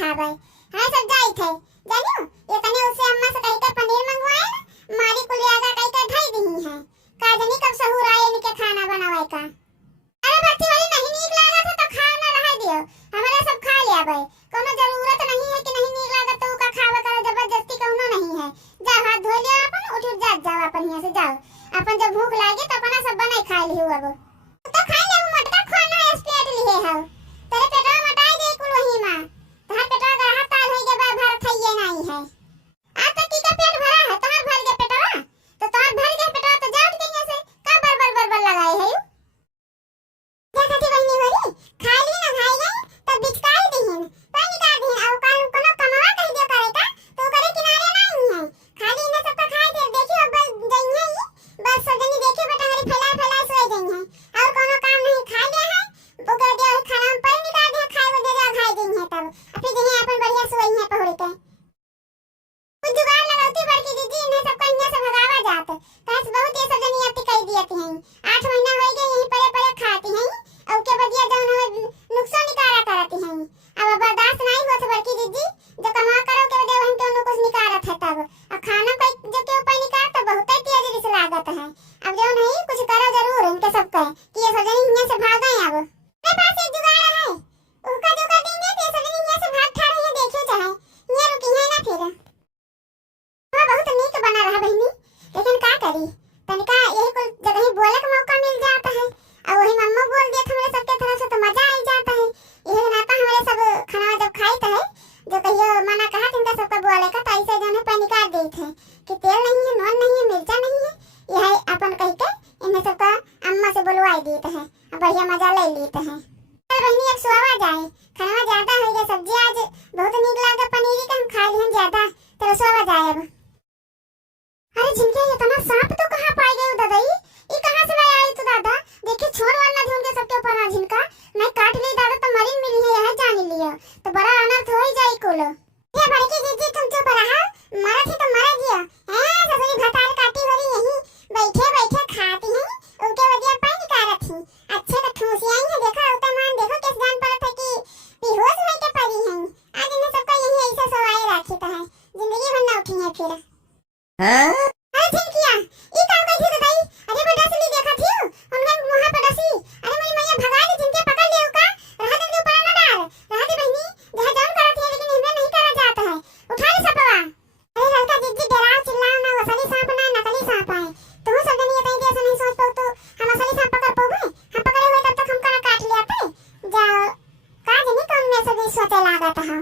खावे। हां सब जाई थे जानियो ये तने उससे अम्मा से कह के पनीर मंगवाए ना मारी कुलियागा कह के ढाई दी है का जनी कब सहूर आए इनके खाना बनावे का। अरे बच्ची वाली नहीं नीक लागत है तो खा ना रह दियो हमारे सब खा लिया भाई कोनो जरूरत नहीं है कि नहीं नीक लागत तो का खावा करो जबरदस्ती कोनो नहीं है। जा हाथ धो लिया अपन उठ जा जाओ अपन यहां से जाओ अपन जब भूख लागे तो अपना सब बनाई खा लियो अब तो खा ले मटका खाना है स्पेट लिए है तेरे पेटवा मटाई दे कुल वही मां तोहर पेटवा गढ़ा ताल होई के भर खाइए नहीं है। आ तक की का पेट भरा है तोहर भर गए पेटवा तो तोहर भर गए पेटवा तो जाट के से का बर लगाए है क्या खाती बहनी होरी खा ली ना खाई गई तब बिचकाई दीहिन तो निकाल दीहिन और काल कोनो कमवा कह दे करे का तो करे किनारे नहीं है खाली इने सब खाई दे देखियो अब गई है बस सजनी देखे बेटा हरी फैला सोई गई है और कोनो काम नहीं खा लिया है वो कर दिया खाना हम पर निकाल दे खाए वो दे दे खाई गई है तब फिर दिन अपन बढ़िया सोई है पहुड़ के कुछ जुगाड़ लगाती बड़की दीदी इन्हें सब कहीं से भगावा जात बस बहुत ये सजनी अब कह दियती हैं 8 महीना हो गए यहीं परे खाती हैं और के बदिया जौन हमें नुकसान निकारा करती हैं अब बर्दाश्त नहीं होत बड़की दीदी जो कमा करो के दे वहीं के कुछ निकारत है तब और खाना पे जो के ऊपर निकाल तो बहुत ही तेज से लागत है अब जो नहीं कुछ करो जरूर इनके सब कहे कि ये सजनी यहां से भाग गए अब मेरे पास एक जुगाड़ है उसका जो कर देंगे कि सजनी यहां से भाग खा रही है देखियो चाहे यहां रुकी है ना फिर हां बहुत नीक बना रहा बहनी लेकिन का करी तनिका यही कुल जगह ही बोले का मौका मिल जाता है और वही मम्मा बोल दिया हमारे सबके तरफ से तो मजा आ जाता है यही नाता हमारे सब खाना जब खाई तो है जो कहियो मना कहा तिनका सबका बोले का तो ऐसे जने पे निकाल दी थे कि तेल नहीं है नॉन नहीं है मिर्चा नहीं है यह अपन कह के इन्हें सबका अम्मा से बुलवाई देते हैं बढ़िया मजा ले लेते हैं। चल बहनी अब सोवा जाए खाना ज्यादा हो गया सब्जी आज बहुत नीक लागे पनीर का हम खा लिए ज्यादा तो सोवा जाए अब। अरे झिनके ये तना सांप तो कहां पाई गई दादाई ये कहां से लाया आई तो दादा देखिए छोड़ वाला ढूंढ के सबके ऊपर आ झिनका मैं काट ली दादा तो मरी मिली है यह जान लियो तो बड़ा अनर्थ हो ही जाए कोलो ये बड़की दीदी तुम चुप रहा मरा थी तो मरा गया हैं ससुरी भतार काटी हो रही यहीं बैठे खाती हैं उनके वजह पानी निकारत थी अच्छे तो ठूसी आई है देखो उतना मान देखो किस जान पर था कि बेहोश होई के पड़ी हैं आज इन्हें सबका यही ऐसा सवाए राखी तो है जिंदगी भर ना उठी है फिर हां अरे ठीक किया ये काम कैसे बताई अरे बेटा से देखा थी उनका वहां पर डसी अरे मेरी मैया भगा दी जिनके पकड़ ले का राहत के ऊपर ना डाल राहत बहनी जहां जान करती है लेकिन इनमें नहीं करा जाता है उठा ले सपवा अरे लड़का जिद्दी डराओ चिल्लाओ ना असली सांप ना नकली सांप है तुम सब जन ये कहीं जैसे नहीं सोच पाओ तो हम असली सांप पकड़ पाओगे हम पकड़े हुए तब तक हम कहां काट लिया थे जाओ का जनी कौन में सब सोचे लागत है।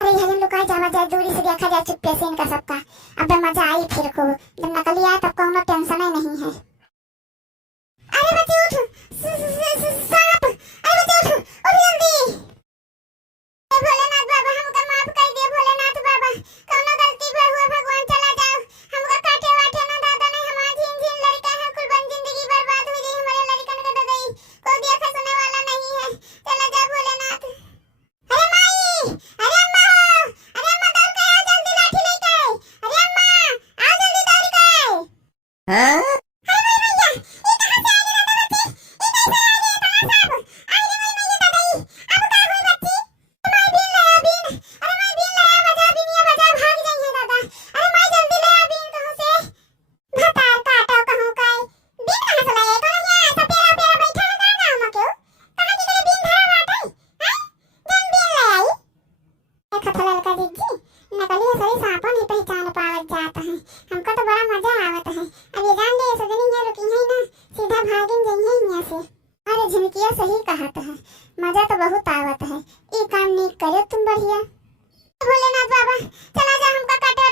अरे हम लोग का जावा जाए दूरी से देखा जाए चुप्पे से इनका सबका अब मजा आई फिर को जब नकली आया तब कोनो टेंशन ही नहीं है। अरे बच्चे उठ सांप अरे बच्चे उठ जल्दी भोलेनाथ बाबा हमको माफ कर दे भोलेनाथ बाबा कोनो गलती पर हुआ भगवान चला जाओ हमको काटे वाटे ना दादा नहीं हमारा झिन लड़का है कुर्बान जिंदगी बर्बाद हो गई हमारे लड़कन के दादा कोई देखा सुने वाला नहीं है चला जा भोलेनाथ। अरे माई अरे अम्मा दौड़ के आओ जल्दी लाठी लेके अरे अम्मा आओ जल्दी दौड़ के हां अरे भैया ये कहां से आ गया दादा बच्ची ये कैसे आ गया इतना सब अरे मैया दादाई अब का हुई बच्ची मैं बीन अरे मैं बीन लाया बजा बीनिया बजा भाग गई है दादा अरे मैं जल्दी ले आ बीन कहां से भतार काटो कहूं का बीन कहां से लाया तो यहां सब पेरा बैठा है ना गांव में क्यों कहां की करे बीन धरा बाटे हैं जन बीन ले आई खतला लड़का दीदी नकली सही सांप नहीं पहचान पावत जाता है हमको तो बड़ा मजा आवत है अब ये जान ले सजनी ये रुकी है ना सीधा भागिन जाइए यहां से। अरे झिनकिया सही कहत है मजा तो बहुत आवत है ये काम नहीं करे तुम बढ़िया भोलेनाथ बाबा चला जा हमका काटे